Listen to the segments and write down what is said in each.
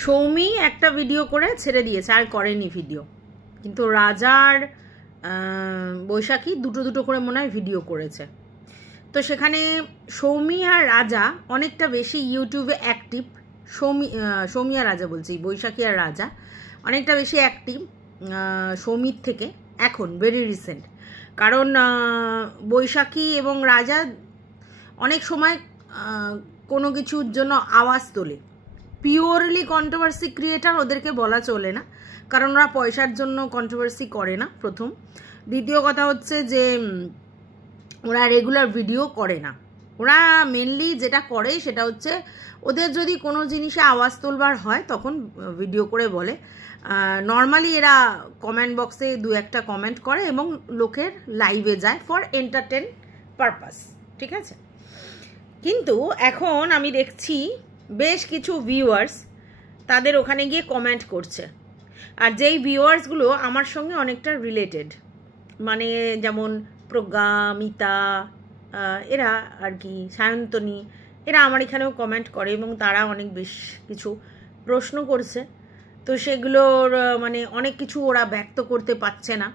সৌমি একটা ভিডিও করে ছেড়ে দিয়েছে, আর করেনি ভিডিও। কিন্তু রাজার বৈশাখী দুটো দুটো করে মনে হয় ভিডিও করেছে। তো সেখানে সৌমি আর রাজা অনেকটা বেশি ইউটিউবে অ্যাক্টিভ। সৌমি আর রাজা বলছি, বৈশাখী আর রাজা অনেকটা বেশি অ্যাক্টিভ সৌমির থেকে এখন, ভেরি রিসেন্ট। কারণ বৈশাখী এবং রাজা অনেক সময় কোনো কিছুর জন্য আওয়াজ তোলে। পিওরলি কন্ট্রোভার্সি ক্রিয়েটার ওদেরকে বলা চলে না, কারণ ওরা পয়সার জন্য কন্ট্রোভার্সি করে না, প্রথম। দ্বিতীয় কথা হচ্ছে যে ওরা রেগুলার ভিডিও করে না। ওরা মেনলি যেটা করে সেটা হচ্ছে ওদের যদি কোনো জিনিসে আওয়াজ তোলবার হয় তখন ভিডিও করে বলে। নর্মালি এরা কমেন্ট বক্সে দু একটা কমেন্ট করে এবং লোকের লাইভে যায় ফর এন্টারটেন পারপাস, ঠিক আছে। কিন্তু এখন আমি দেখছি বেশ কিছু ভিউয়ার্স তাদের ওখানে গিয়ে কমেন্ট করছে, আর যেই ভিউয়ার্সগুলো আমার সঙ্গে অনেকটা রিলেটেড, মানে যেমন প্রজ্ঞা, মিতা, এরা আর কি, সায়ন্তনী, এরা আমার এখানেও কমেন্ট করে এবং তারা অনেক বেশ কিছু প্রশ্ন করছে। তো সেগুলোর মানে অনেক কিছু ওরা ব্যক্ত করতে পারছে না।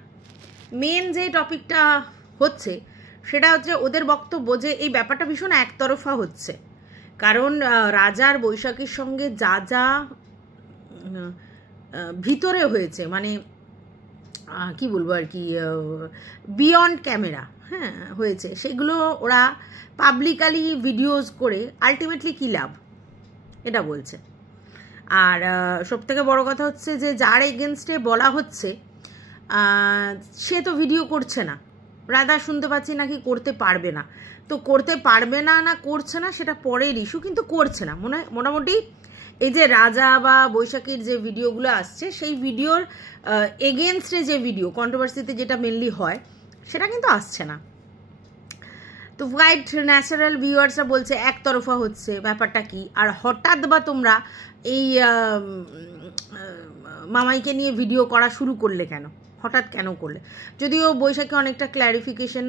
মেন যে টপিকটা হচ্ছে সেটা হচ্ছে ওদের বক্তব্য যে এই ব্যাপারটা ভীষণ একতরফা হচ্ছে। কারণ রাজার বৈশাখীর সঙ্গে যা যা ভিতরে হয়েছে, মানে কি বলবো আর কি, বিয়ন্ড ক্যামেরা হ্যাঁ হয়েছে, সেগুলো ওরা পাবলিকালি ভিডিওজ করে আলটিমেটলি কী লাভ, এটা বলছে। আর সবথেকে বড় কথা হচ্ছে যে যার এগেনস্টে বলা হচ্ছে সে তো ভিডিও করছে না। রাধা শুনতে পাচ্ছি নাকি করতে পারবে না, তো করতে পারবে না না করছে না সেটা পরের ইস্যু, কিন্তু করছে না মোটামুটি। এই যে রাজা বা বৈশাখীর যে ভিডিওগুলো আসছে সেই ভিডিওর এগেনস্টে যে ভিডিও কন্ট্রোভার্সিতে যেটা মেনলি হয় সেটা কিন্তু আসছে না। তো হোয়াইট ন্যাচারাল ভিউয়ার্সরা বলছে একতরফা হচ্ছে, ব্যাপারটা কি। আর হঠাৎ বা তোমরা এই মামাইকে নিয়ে ভিডিও করা শুরু করলে কেন, হঠাৎ কেন করলে? যদিও বৈশাখী অনেকটা ক্ল্যারিফিকেশন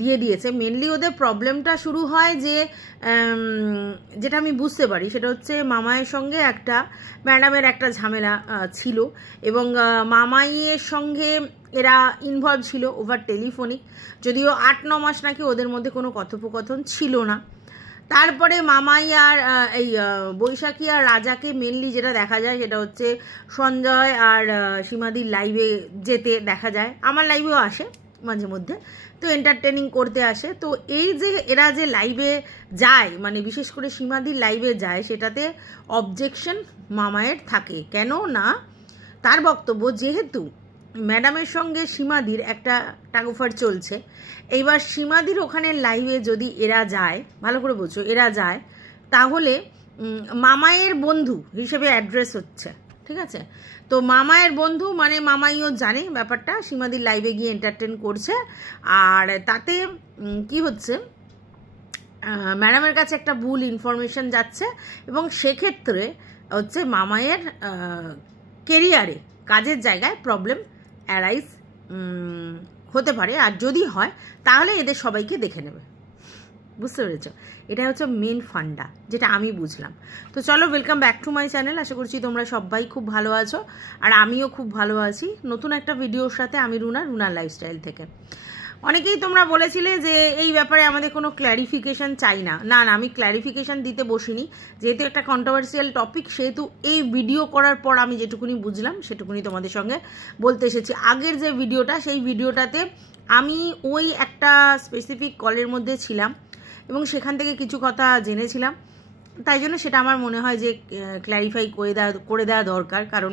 দিয়ে দিয়েছে। মেনলি ওদের প্রবলেমটা শুরু হয় যে যেটা আমি বুঝতে পারি সেটা হচ্ছে মামাইয়ের সঙ্গে একটা ম্যাডামের একটা ঝামেলা ছিল, এবং মামাইয়ের সঙ্গে এরা ইনভলভ ছিল ওভার টেলিফোনিক। যদিও 8-9 মাস নাকি ওদের মধ্যে কোনো কথোপকথন ছিল না। তারপরে মামাই আর এই বৈশাখী আর রাজাকে মেনলি যেটা দেখা যায় সেটা হচ্ছে সঞ্জয় আর সীমাদির লাইভে যেতে দেখা যায়। আমার লাইভেও আসে মাঝে মধ্যে, তো এন্টারটেনিং করতে আসে। তো এই যে এরা যে লাইভে যায়, মানে বিশেষ করে সীমাদির লাইভে যায়, সেটাতে অবজেকশন মামায়ের থাকে। কেন না, তার বক্তব্য যেহেতু ম্যাডামের সঙ্গে সীমাদির একটা টাগোফার চলছে, এইবার সীমাদির ওখানে লাইভে যদি এরা যায়, ভালো করে বলছো, এরা যায়, তাহলে মামায়ের বন্ধু হিসেবে অ্যাড্রেস হচ্ছে, ঠিক আছে। তো মামায়ের বন্ধু মানে মামাইও জানে ব্যাপারটা, সীমাদির লাইভে গিয়ে এন্টারটেন করছে, আর তাতে কি হচ্ছে, ম্যাডামের কাছে একটা ভুল ইনফরমেশন যাচ্ছে, এবং সেক্ষেত্রে হচ্ছে মামায়ের কেরিয়ারে, কাজের জায়গায় প্রবলেম অ্যারাইজ হতে পারে। আর যদি হয় তাহলে এদের সবাইকে দেখে নেবে। বুঝতে পেরেছ? এটা হচ্ছে মেন ফান্ডা, যেটা আমি বুঝলাম। তো চলো, welcome back to my channel. আশা করছি তোমরা সবাই খুব ভালো আছো, আর আমিও খুব ভালো আছি। নতুন একটা ভিডিওর সাথে আমি রুনার লাইফস্টাইল থেকে। অনেকেই তোমরা বলেছিলে যে এই ব্যাপারে আমাদের কোনো ক্ল্যারিফিকেশন চাই না। না, আমি ক্ল্যারিফিকেশন দিতে বসিনি, যেহেতু একটা কন্ট্রোভার্সিয়াল টপিক, সেহেতু এই ভিডিও করার পর আমি যেটুকুনি বুঝলাম সেটুকুনি তোমাদের সঙ্গে বলতে এসেছি। আগের যে ভিডিওটা, সেই ভিডিওটাতে আমি ওই একটা স্পেসিফিক কলের মধ্যে ছিলাম এবং সেখান থেকে কিছু কথা জেনেছিলাম, তাই জন্য সেটা আমার মনে হয় যে ক্ল্যারিফাই করে দেওয়া দরকার। কারণ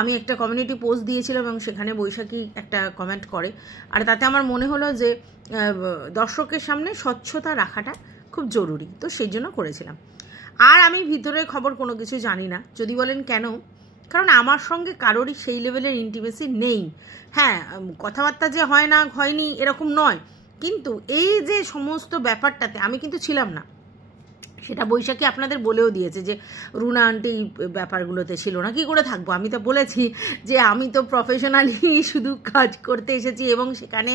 আমি একটা কমিউনিটি পোস্ট দিয়েছিলাম এবং সেখানে বৈশাখী একটা কমেন্ট করে, আর তাতে আমার মনে হলো যে দর্শকের সামনে স্বচ্ছতা রাখাটা খুব জরুরি, তো সেই জন্য করেছিলাম। আর আমি ভিতরের খবর কোনো কিছু জানি না। যদি বলেন কেন, কারণ আমার সঙ্গে কারোরই সেই লেভেলের ইন্টিমেসি নেই। হ্যাঁ, কথাবার্তা যে হয় না, হয়নি এরকম নয়, কিন্তু এই যে সমস্ত ব্যাপারটাতে আমি কিন্তু ছিলাম না। সেটা বৈশাখী আপনাদের বলেও দিয়েছে যে রুনা আন্টি ব্যাপারগুলোতে ছিল না। কি করে থাকবো, আমি তো বলেছি যে আমি তো প্রফেশনালি শুধু কাজ করতে এসেছি এবং সেখানে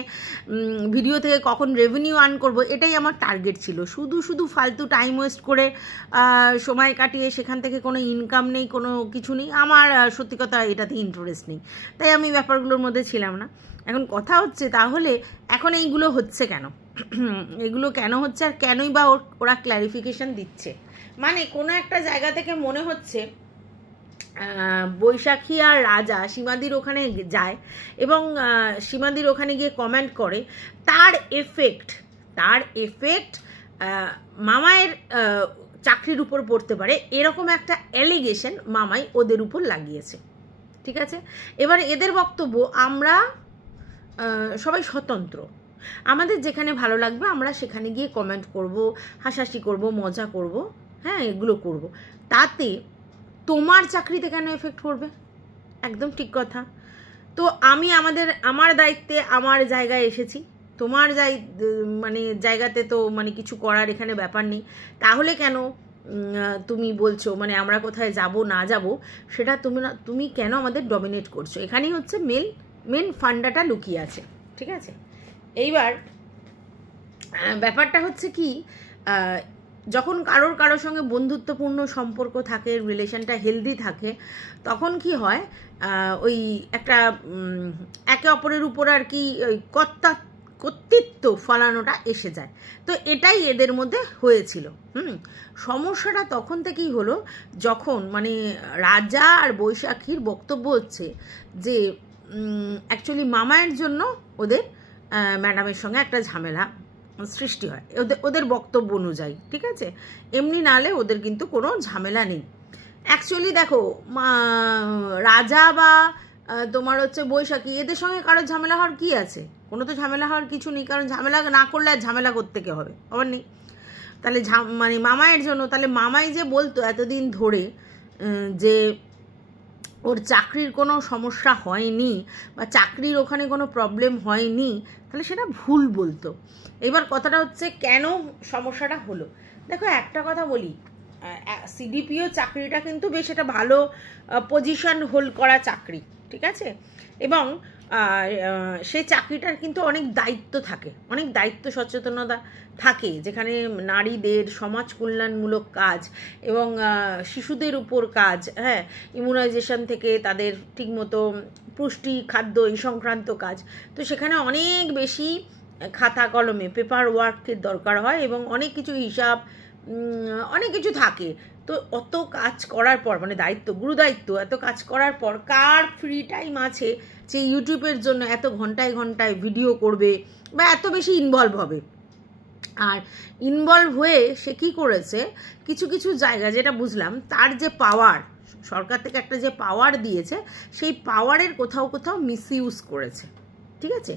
ভিডিও থেকে কখন রেভিনিউ আর্ন করব এটাই আমার টার্গেট ছিল। শুধু শুধু ফালতু টাইম ওয়েস্ট করে সময় কাটিয়ে সেখান থেকে কোনো ইনকাম নেই, কোনো কিছু নেই, আমার সত্যি কথা এটাতে ইন্টারেস্ট নেই, তাই আমি ব্যাপারগুলোর মধ্যে ছিলাম না। এখন কথা হচ্ছে তাহলে এখন এইগুলো হচ্ছে কেন, এগুলো কেন হচ্ছে আর কেনই বা ওরা ক্ল্যারিফিকেশন দিচ্ছে? মানে কোনো একটা জায়গা থেকে মনে হচ্ছে বৈশাখী আর রাজা সীমাদির ওখানে যায় এবং সীমাদির ওখানে গিয়ে কমেন্ট করে, তার এফেক্ট মামায়ের চাকরির উপর পড়তে পারে, এরকম একটা অ্যালিগেশন মামাই ওদের উপর লাগিয়েছে। ঠিক আছে, এবার এদের বক্তব্য আমরা সবাই স্বতন্ত্র, আমাদের যেখানে ভালো লাগবে আমরা সেখানে গিয়ে কমেন্ট করব, হাসাহাসি করব, মজা করব, হ্যাঁ এগুলো করব, তাতে তোমার চাকরিতে কেন এফেক্ট পড়বে? একদম ঠিক কথা। তো আমি আমার দায়িত্বে আমার জায়গায় এসেছি, তোমার জায়গাতে তো কিছু করার এখানে ব্যাপার নেই, তাহলে কেন তুমি বলছো আমরা কোথায় যাব না যাব সেটা তুমি কেন আমাদের ডমিনেট করছো? এখানেই হচ্ছে মেন ফান্ডাটা লুকিয়ে আছে। ঠিক আছে, এইবার ব্যাপারটা হচ্ছে কি, যখন কারোর সঙ্গে বন্ধুত্বপূর্ণ সম্পর্ক থাকে, রিলেশনটা হেলদি থাকে, তখন কি হয় ওই একটা একে অপরের উপর আর কি ওই কর্তৃত্ব ফলানোটা এসে যায়। তো এটাই এদের মধ্যে হয়েছিল। সমস্যাটা তখন থেকেই হলো যখন রাজা আর বৈশাখীর বক্তব্য হচ্ছে যে অ্যাকচুয়ালি মামায়ের জন্য ওদের ম্যাডামের সঙ্গে একটা ঝামেলা সৃষ্টি হয় ওদের বক্তব্য অনুযায়ী। ঠিক আছে, এমনি নালে ওদের কিন্তু কোনো ঝামেলা নেই। অ্যাকচুয়ালি দেখো রাজা বা তোমার হচ্ছে বৈশাখী, এদের সঙ্গে কারোর ঝামেলা হওয়ার কি আছে? কোনো তো ঝামেলা হওয়ার কিছু নেই, কারণ ঝামেলা না করলে আর ঝামেলা করতে কে হবে? আবার নেই। তাহলে মামায়ের জন্য, তাহলে মামাই যে বলতো এতদিন ধরে যে ওর চাকরির কোনো সমস্যা হয়নি বা চাকরির ওখানে কোনো প্রবলেম হয়নি, তাহলে সেটা ভুল বলতো। এবার কথাটা হচ্ছে কেন সমস্যাটা হলো। দেখো একটা কথা বলি, সিডিপিও চাকরিটা কিন্তু বেশ একটা ভালো পজিশন হোল্ড করা চাকরি। ঠিক আছে, এবং সেই চাকরিটার কিন্তু অনেক দায়িত্ব থাকে, অনেক দায়িত্ব সচেতনতা থাকে, যেখানে নারীদের সমাজ কল্যাণমূলক কাজ এবং শিশুদের উপর কাজ, হ্যাঁ ইমিউনাইজেশন থেকে তাদের ঠিকমতো পুষ্টি খাদ্য এই সংক্রান্ত কাজ। তো সেখানে অনেক বেশি খাতা কলমে পেপার ওয়ার্কের দরকার হয় এবং অনেক কিছু হিসাব অনেক কিছু থাকে। তো অত কাজ করার পর দায়িত্ব, গুরুদায়িত্ব, এত কাজ করার পর কার ফ্রি টাইম আছে যে ইউটিউবের জন্য এত ঘন্টায় ঘন্টায় ভিডিও করবে বা এত বেশি ইনভলভ হবে? আর ইনভলভ হয়ে সে কী করেছে, কিছু কিছু জায়গা যেটা বুঝলাম, তার যে পাওয়ার, সরকার থেকে একটা যে পাওয়ার দিয়েছে, সেই পাওয়ারের কোথাও কোথাও মিসইউজ করেছে। ঠিক আছে,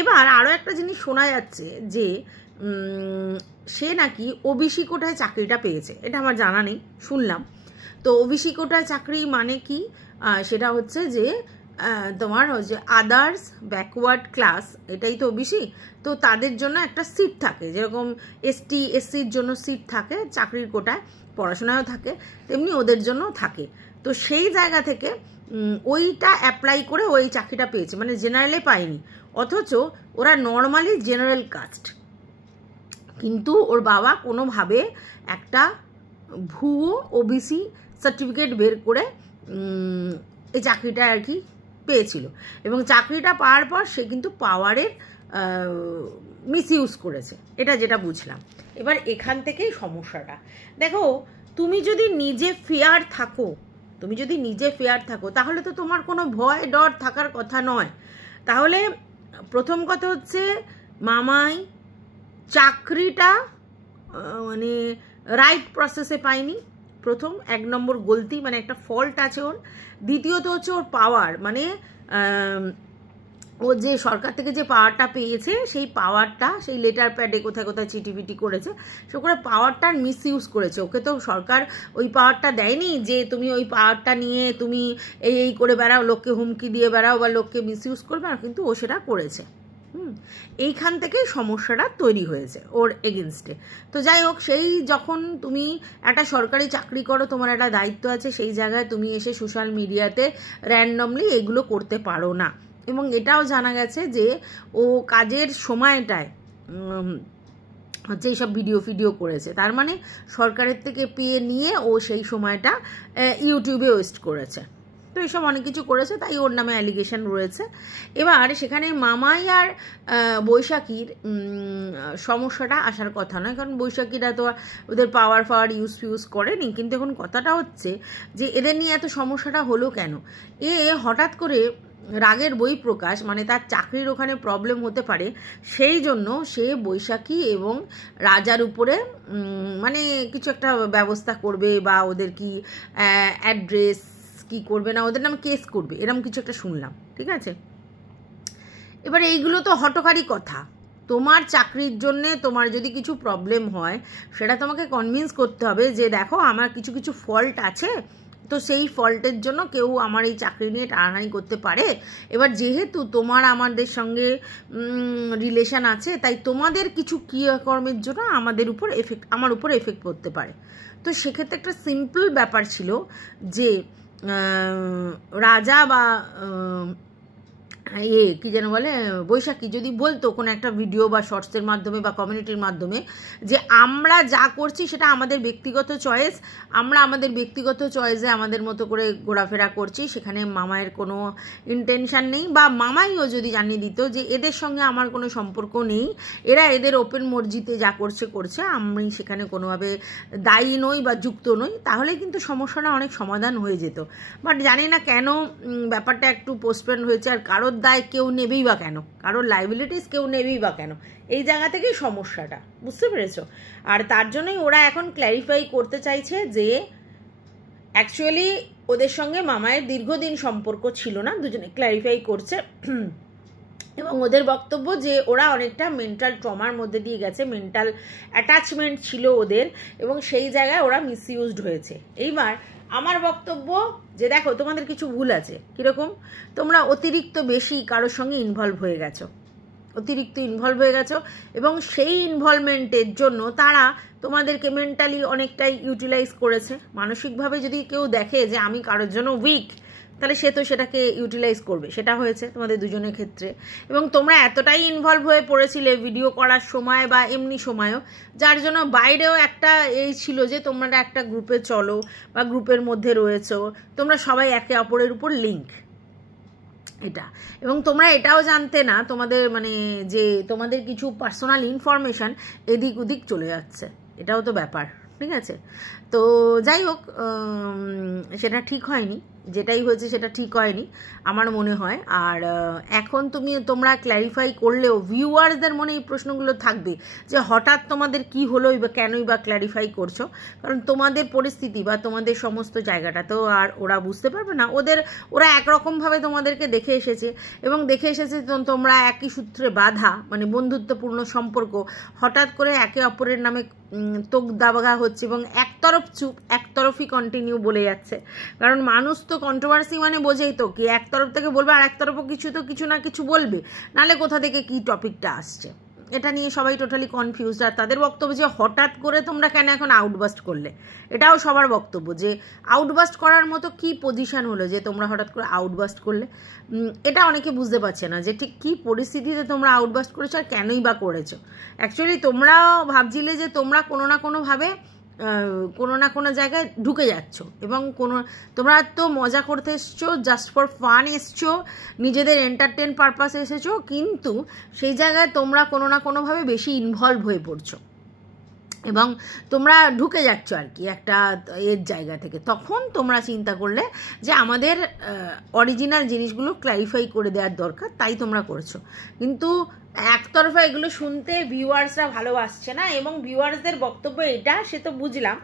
এবার আরও একটা জিনিস শোনা যাচ্ছে যে সে নাকি ওবিসি কোটায় চাকরিটা পেয়েছে, এটা আমার জানা নেই, শুনলাম। তো ওবিসি কোটায় চাকরি মানে কি, সেটা হচ্ছে যে তোমার হচ্ছে আদার্স ব্যাকওয়ার্ড ক্লাস, এটাই তো ওবিসি, তো তাদের জন্য একটা সিট থাকে, যেরকম এসটি এসসির জন্য সিট থাকে চাকরির কোটায়, পড়াশোনায়ও থাকে, তেমনি ওদের জন্য থাকে। তো সেই জায়গা থেকে ওইটা অ্যাপ্লাই করে ওই চাকরিটা পেয়েছে, জেনারেলে পায়নি, অথচ ওরা নর্মালি জেনারেল কাস্ট, কিন্তু ওর বাবা কোনোভাবে একটা ভুয়ো ওবিসি সার্টিফিকেট বের করে এই চাকরিটা আর কি পেয়েছিল, এবং চাকরিটা পাওয়ার পর সে কিন্তু পাওয়ারের মিসইউজ করেছে, এটা যেটা বুঝলাম। এবার এখান থেকেই সমস্যাটা। দেখো তুমি যদি নিজে ফেয়ার থাকো তাহলে তো তোমার কোনো ভয় ডর থাকার কথা নয়। তাহলে প্রথম কথা হচ্ছে মামাই চাকরিটা রাইট প্রসেসে পায়নি, প্রথম 1 নম্বর গলতি, একটা ফল্ট আছে ওর। দ্বিতীয়ত হচ্ছে ওর পাওয়ার, ও যে সরকার থেকে যে পাওয়ারটা পেয়েছে, সেই পাওয়ারটা সেই লেটার প্যাডে কোথায় কোথায় চিটিপিটি করেছে, সে করে পাওয়ারটার মিসইউজ করেছে। ওকে তো সরকার ওই পাওয়ারটা দেয়নি যে তুমি ওই পাওয়ারটা নিয়ে তুমি এই করে বেড়াও, লোককে হুমকি দিয়ে বেড়াও বা লোককে মিসইউজ করবে, আর কিন্তু ও সেটা করেছে। এইখান থেকেই সমস্যাটা তৈরি হয়েছে ওর এগেনস্টে। তো যাই হোক, সেই যখন তুমি একটা সরকারি চাকরি করো, তোমার একটা দায়িত্ব আছে, সেই জায়গায় তুমি এসে সোশ্যাল মিডিয়াতে র্যান্ডমলি এগুলো করতে পারো না। এবং এটাও জানা গেছে যে ও কাজের সময়টায় হচ্ছে এইসব ভিডিও করেছে, তার মানে সরকারের থেকে পেয়ে নিয়ে ও সেই সময়টা ইউটিউবে ওয়েস্ট করেছে। তো এইসব অনেক কিছু করেছে, তাই ওর নামে অ্যালিগেশন রয়েছে। এবার সেখানে মামাই আর বৈশাখীর সমস্যাটা আসার কথা নয়, কারণ বৈশাখীরা তো ওদের পাওয়ার ইউজ করেনি। কিন্তু এখন কথাটা হচ্ছে যে এদের নিয়ে এত সমস্যাটা হলো কেন? হঠাৎ করে রাগের বই প্রকাশ, মানে তার চাকরির ওখানে প্রবলেম হতে পারে, সেই জন্য সে বৈশাখী এবং রাজার উপরে মানে কিছু একটা ব্যবস্থা করবে, বা ওদের কি অ্যাড্রেস কি করবে না, ওদের নামে কেস করবে, এরকম কিছু একটা শুনলাম। ঠিক আছে, এবার এইগুলো তো হঠকারী কথা। তোমার চাকরির জন্যে তোমার যদি কিছু প্রবলেম হয়, সেটা তোমাকে কনভিন্স করতে হবে যে দেখো আমার কিছু কিছু ফল্ট আছে, তো সেই ফল্টের জন্য কেউ আমার এই চাকরি নিয়ে টানাটানি করতে পারে। এবার যেহেতু তোমার আমাদের সঙ্গে রিলেশন আছে, তাই তোমাদের কিছু ক্রিয়াকর্মের জন্য আমার উপর এফেক্ট পড়তে পারে। তো সেক্ষেত্রে একটা সিম্পল ব্যাপার ছিল যে রাজা বা কি যেন বলে বৈশাখী যদি বলতো কোনো একটা ভিডিও বা শর্টসের মাধ্যমে বা কমিউনিটির মাধ্যমে যে আমরা যা করছি সেটা আমাদের ব্যক্তিগত চয়েস, আমরা আমাদের ব্যক্তিগত চয়েসে আমাদের মতো করে ঘোরাফেরা করছি, সেখানে মামায়ের কোনো ইন্টেনশন নেই, বা মামাইও যদি জানিয়ে দিত যে এদের সঙ্গে আমার কোনো সম্পর্ক নেই, এরা এদের ওপেন মর্জিতে যা করছে আমি সেখানে কোনোভাবে দায়ী নই বা যুক্ত নই, তাহলে কিন্তু সমস্যাটা অনেক সমাধান হয়ে যেত। বাট জানি না কেন ব্যাপারটা একটু পোস্টপোন হয়েছে, আর কারোর দায় কেউ নেবেই বা কেন, কারোর লাইবিলিটিস কেউ নেবেই বা কেন, এই জায়গা থেকেই সমস্যাটা, বুঝতে পেরেছো? আর তার জন্যই ওরা এখন ক্ল্যারিফাই করতে চাইছে যে অ্যাকচুয়ালি ওদের সঙ্গে মামায়ের দীর্ঘদিন সম্পর্ক ছিল না, দুজনে ক্ল্যারিফাই করছে। এবং ওদের বক্তব্য যে ওরা অনেকটা মেন্টাল ট্রমার মধ্যে দিয়ে গেছে, মেন্টাল অ্যাটাচমেন্ট ছিল ওদের, এবং সেই জায়গায় ওরা মিসইউজড হয়েছে। এইবার আমার বক্তব্য যে দেখো তোমাদের কিছু ভুল আছে। কীরকম? তোমরা অতিরিক্ত বেশি কারোর সঙ্গে ইনভলভ হয়ে গেছো, এবং সেই ইনভলভমেন্টের জন্য তারা তোমাদেরকে মেন্টালি অনেকটাই ইউটিলাইজ করেছে। মানসিকভাবে যদি কেউ দেখে যে আমি কারোর জন্য উইক, তাহলে সে তো সেটাকে ইউটিলাইজ করবে, সেটা হয়েছে তোমাদের দুজনের ক্ষেত্রে। এবং তোমরা এতটাই ইনভলভ হয়ে পড়েছিলে ভিডিও করার সময় বা এমনি সময়ও, যার জন্য বাইরেও একটা এই ছিল যে তোমরা একটা গ্রুপে চলো বা গ্রুপের মধ্যে রয়েছো, তোমরা সবাই একে অপরের উপর লিঙ্ক, এটা। এবং তোমরা এটাও জানতে না তোমাদের মানে যে তোমাদের কিছু পার্সোনাল ইনফরমেশান এদিক ওদিক চলে যাচ্ছে, এটাও তো ব্যাপার। ঠিক আছে, তো যাই হোক, সেটা ঠিক হয়নি, যেটাই হয়েছে সেটা ঠিক হয়নি আমার মনে হয়। আর এখন তোমরা ক্ল্যারিফাই করলেও ভিউয়ার্সদের মনে এই প্রশ্নগুলো থাকবে যে হঠাৎ তোমাদের কি হলোই বা কেনই বা ক্ল্যারিফাই করছো, কারণ তোমাদের পরিস্থিতি বা তোমাদের সমস্ত জায়গাটা তো আর ওরা বুঝতে পারবে না। ওরা একরকমভাবে তোমাদেরকে দেখে এসেছে, এবং দেখে এসেছে তোমরা একই সূত্রে বাঁধা, মানে বন্ধুত্বপূর্ণ সম্পর্ক, হঠাৎ করে একে অপরের নামে তোক দাবাগা হচ্ছে, এবং একতরফ চুপ একতরফই কন্টিনিউ বলে যাচ্ছে। কারণ মানুষ তো কন্ট্রোভার্সি মানে বোঝেই তো, কি এক তরফ থেকে বলবে আর এক তরফও কিছু না কিছু বলবে, নাহলে কোথা থেকে কি টপিকটা আসছে, এটা নিয়ে সবাই টোটালি কনফিউজড। আর তাদের বক্তব্য যে হঠাৎ করে তোমরা কেন এখন আউটবাস্ট করলে, এটাও সবার বক্তব্য যে আউটবাস্ট করার মতো কি পজিশন হলো যে তোমরা হঠাৎ করে আউটবাস্ট করলে। এটা অনেকে বুঝতে পারছে না যে ঠিক কী পরিস্থিতিতে তোমরা আউটবাস্ট করেছো আর কেনই বা করেছো। অ্যাকচুয়ালি তোমরাও ভাবছিলে যে তোমরা কোনো না কোনোভাবে কোনো না কোনো জায়গায় ঢুকে যাচ্ছ, এবং তোমরা তো মজা করতে এসছো, জাস্ট ফর ফান এসছো, নিজেদের এন্টারটেন পারপাসে এসেছো, কিন্তু সেই জায়গায় তোমরা কোনো না কোনোভাবে বেশি ইনভলভ হয়ে পড়ছো এবং তোমরা ঢুকে যাচ্ছ আর কি একটা এর জায়গা থেকে। তখন তোমরা চিন্তা করলে যে আমাদের অরিজিনাল জিনিসগুলো ক্ল্যারিফাই করে দেওয়ার দরকার, তাই তোমরা করেছো। কিন্তু একতরফা এগুলো শুনতে ভিউয়ার্সরা ভালোবাসছে না, এবং ভিউয়ার্সদের বক্তব্য এটা, সে তো বুঝলাম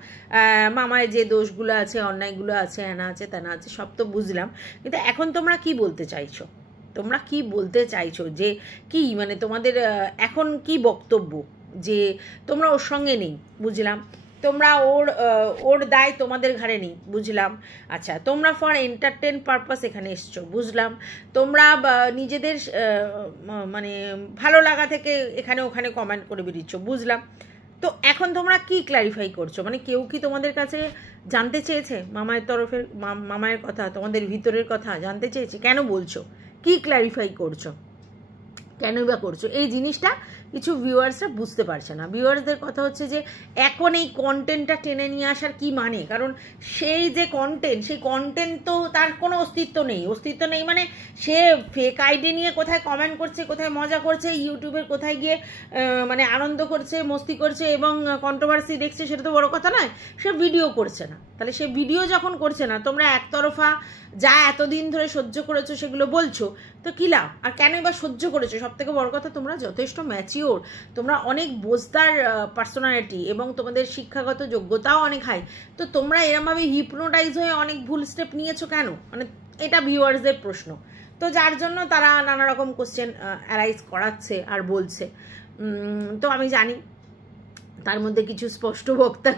মামায় যে দোষগুলো আছে, অন্যায়গুলো আছে, হ্যানা আছে তেনা আছে, সব তো বুঝলাম। কিন্তু এখন তোমরা কি বলতে চাইছো, যে কি তোমাদের এখন কি বক্তব্য, যে তোমরা ওর সঙ্গে নেই, বুঝলাম। তো তোমরা ওর দায় তোমাদের ঘাড়ে নেই, বুঝলাম। আচ্ছা, তোমরা ফর এন্টারটেন পারপাস এখানে এসছো, বুঝলাম। তোমরা নিজেদের মানে ভালো লাগা থেকে এখানে ওখানে কমেন্ট করে বেরিয়েছ, বুঝলাম। তো এখন তোমরা কি ক্ল্যারিফাই করছো? মানে কেউ কি তোমাদের কাছে জানতে চেয়েছে মামায়ের তরফের, মামায়ের কথা, তোমাদের ভিতরের কথা জানতে চেয়েছে? কেন বলছো? কি ক্ল্যারিফাই করছো? কেনই বা করছো? এই জিনিসটা কিছু ভিউয়ার্সরা বুঝতে পারছে না। ভিউয়ার্সদের কথা হচ্ছে যে এখন এই কন্টেন্টটা টেনে নিয়ে আসার কি মানে? কারণ সেই যে কন্টেন্ট, সেই কন্টেন্ট তো তার কোনো অস্তিত্ব নেই। মানে সে ফেক আইডি নিয়ে কোথায় কমেন্ট করছে, কোথায় মজা করছে, ইউটিউবের কোথায় গিয়ে মানে আনন্দ করছে, মস্তি করছে এবং কন্ট্রোভার্সি দেখছে, সেটা তো বড় কথা নয়। সে ভিডিও করছে না। তাহলে সে ভিডিও যখন করছে না, তোমরা একতরফা যা এতদিন ধরে সহ্য করেছো সেগুলো বলছো, তো কী লাভ? আর কেনই বা সহ্য করেছো? সব থেকে বড় কথা, তোমরা যথেষ্ট ম্যাচিওর, তোমরা অনেক বোঝদার পার্সোনালিটি এবং তোমাদের শিক্ষাগত যোগ্যতাও অনেক হাই। তো তোমরা এরমভাবে হিপনোটাইজ হয়ে অনেক ভুল স্টেপ নিয়েছো কেন? মানে এটা ভিউয়ার্সদের প্রশ্ন। তো যার জন্য তারা নানা রকম কোশ্চেন অ্যারাইজ করাচ্ছে আর বলছে। তো আমি জানি তার মধ্যে কিছু স্পষ্ট বক্তা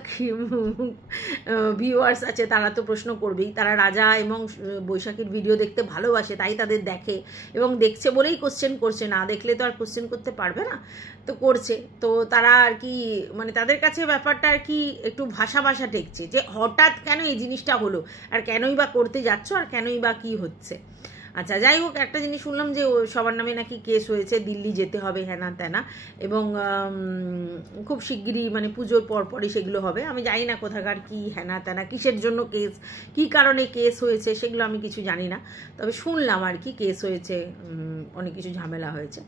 ভিউয়ার্স আছে, তারা তো প্রশ্ন করবেই। তারা রাজা এবং বৈশাখীর ভিডিও দেখতে ভালোবাসে, তাই তাদের দেখে এবং দেখছে বলেই কোশ্চেন করছে, না দেখলে তো আর কোশ্চেন করতে পারবে না, তো করছে। তো তারা আর কি মানে তাদের কাছে ব্যাপারটা আর কি একটু ভাষা টেকছে যে হঠাৎ কেন এই জিনিসটা হলো, আর কেনই বা করতে যাচ্ছ, আর কেনই বা কি হচ্ছে। আচ্ছা, যাই হোক, একটা জিনিস শুনলাম যে সবার নামে নাকি কেস হয়েছে, দিল্লি যেতে হবে, হ্যানা ত্যানা, এবং খুব শিগগিরই মানে পুজোর পরপরই সেগুলো হবে। আমি জানি না কোথাকার কি হ্যানা ত্যানা, কিসের জন্য কেস, কি কারণে কেস হয়েছে, সেগুলো আমি কিছু জানি না। তবে শুনলাম আর কি কেস হয়েছে, অনেক কিছু ঝামেলা হয়েছে।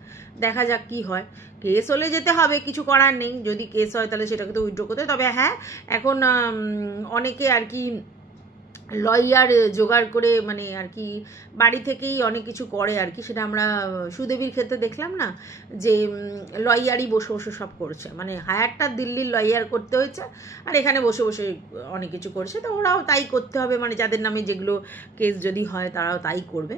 দেখা যাক কি হয়। কেস হলে যেতে হবে, কিছু করার নেই। যদি কেস হয় তাহলে সেটাকে তো উইথড্র করতে। তবে হ্যাঁ, এখন অনেকে আর কি লয়ার জোগাড় করে মানে আর কি বাড়ি থেকেই অনেক কিছু করে আর কি। সেটা আমরা সুদেবীর ক্ষেত্রে দেখলাম না, যে লয়ারই বসে বসে সব করছে, মানে হায়ারটা দিল্লির লয়ার করতে হয়েছে, আর এখানে বসে বসে অনেক কিছু করছে। তো ওরাও তাই করতে হবে, মানে যাদের নামে যেগুলো কেস যদি হয় তারাও তাই করবে,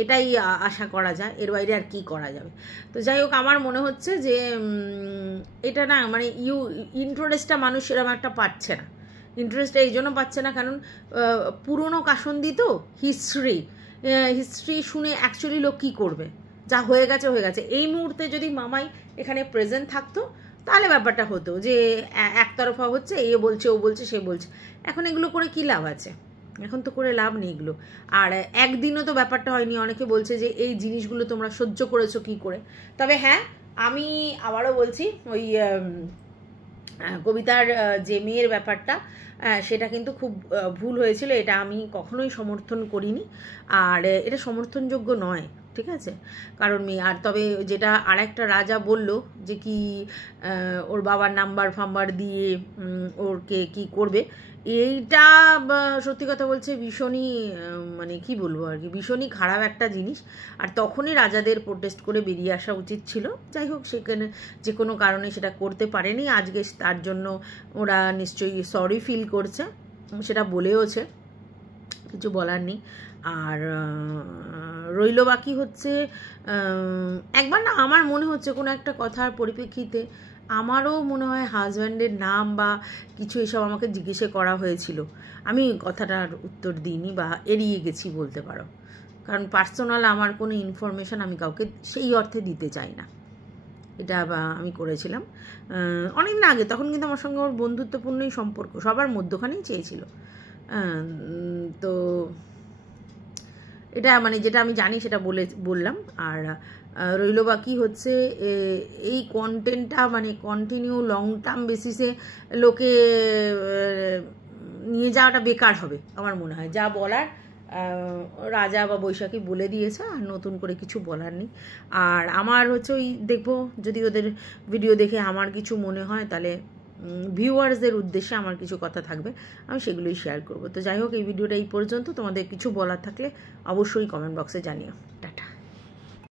এটাই আশা করা যায়। এর বাইরে আর কি করা যাবে? তো যাই হোক, আমার মনে হচ্ছে যে এটা না মানে ইন্টারেস্টটা মানুষ এরকম একটা পাচ্ছে না। ইন্টারেস্টটা এই জন্য পাচ্ছে না কারণ পুরনো কাসন্দি তো, হিস্ট্রি শুনে অ্যাকচুয়ালি লোক কী করবে? যা হয়ে গেছে হয়ে গেছে। এই মুহূর্তে যদি মামাই এখানে প্রেজেন্ট থাকতো তাহলে ব্যাপারটা হতো যে একতরফা হচ্ছে, এ বলছে, ও বলছে, সে বলছে। এখন এগুলো করে কী লাভ আছে? এখন তো করে লাভ নেই এগুলো। আর একদিনও তো ব্যাপারটা হয়নি। অনেকে বলছে যে এই জিনিসগুলো তোমরা সহ্য করেছো কী করে। তবে হ্যাঁ, আমি আবারও বলছি, ওই কবিতার যে মেয়ের ব্যাপারটা, সেটা কিন্তু খুব ভুল হয়েছিল। এটা আমি কখনোই সমর্থন করিনি, আর এটা সমর্থনযোগ্য নয়, ঠিক আছে? কারণ আর তবে যেটা আরেকটা রাজা বলল যে কি ওর বাবার নাম্বার দিয়ে ওরকে কি করবে, এইটা সত্যি কথা বলছে ভীষণই মানে কি বলবো আর কি, ভীষণই খারাপ একটা জিনিস। আর তখনই রাজাদের প্রোটেস্ট করে বেরিয়ে আসা উচিত ছিল। যাই হোক, সেখানে যে কোনো কারণে সেটা করতে পারেনি। আজকে তার জন্য ওরা নিশ্চয়ই সরি ফিল করছে, সেটা বলেওছে, কিছু বলার নেই। আর রইল বাকি হচ্ছে একবার না আমার মনে হচ্ছে কোনো একটা কথার পরিপ্রেক্ষিতে আমারও মনে হয় হাজব্যান্ডের নাম বা কিছু এসব আমাকে জিজ্ঞেসে করা হয়েছিল। আমি কথাটার উত্তর দিইনি বা এড়িয়ে গেছি বলতে পারো, কারণ পার্সোনাল আমার কোনো ইনফরমেশান আমি কাউকে সেই অর্থে দিতে চাই না। এটা আমি করেছিলাম অনেক দিন আগে, তখন কিন্তু আমার সঙ্গে ওর বন্ধুত্বপূর্ণই সম্পর্ক, সবার মধ্যখানেই চেয়েছিল। তো এটা মানে যেটা আমি জানি সেটা বললাম। আর রইল বাকি হচ্ছে এই কন্টেন্টটা মানে কন্টিনিউ লং টার্ম বেসিসে লোকে নিয়ে যাওয়াটা বেকার হবে আমার মনে হয়। যা বলার রাজা বা বৈশাখী বলে দিয়েছে, আর নতুন করে কিছু বলার নেই। আর আমার হচ্ছে ওই দেখবো যদি ওদের ভিডিও দেখে আমার কিছু মনে হয় তাহলে ভিউয়ার্সদের উদ্দেশ্যে আমার কিছু কথা থাকবে, আমি সেগুলোই শেয়ার করব। তো যাই হোক, এই ভিডিওটা এই পর্যন্ত। তোমাদের কিছু বলার থাকলে অবশ্যই কমেন্ট বক্সে জানিও।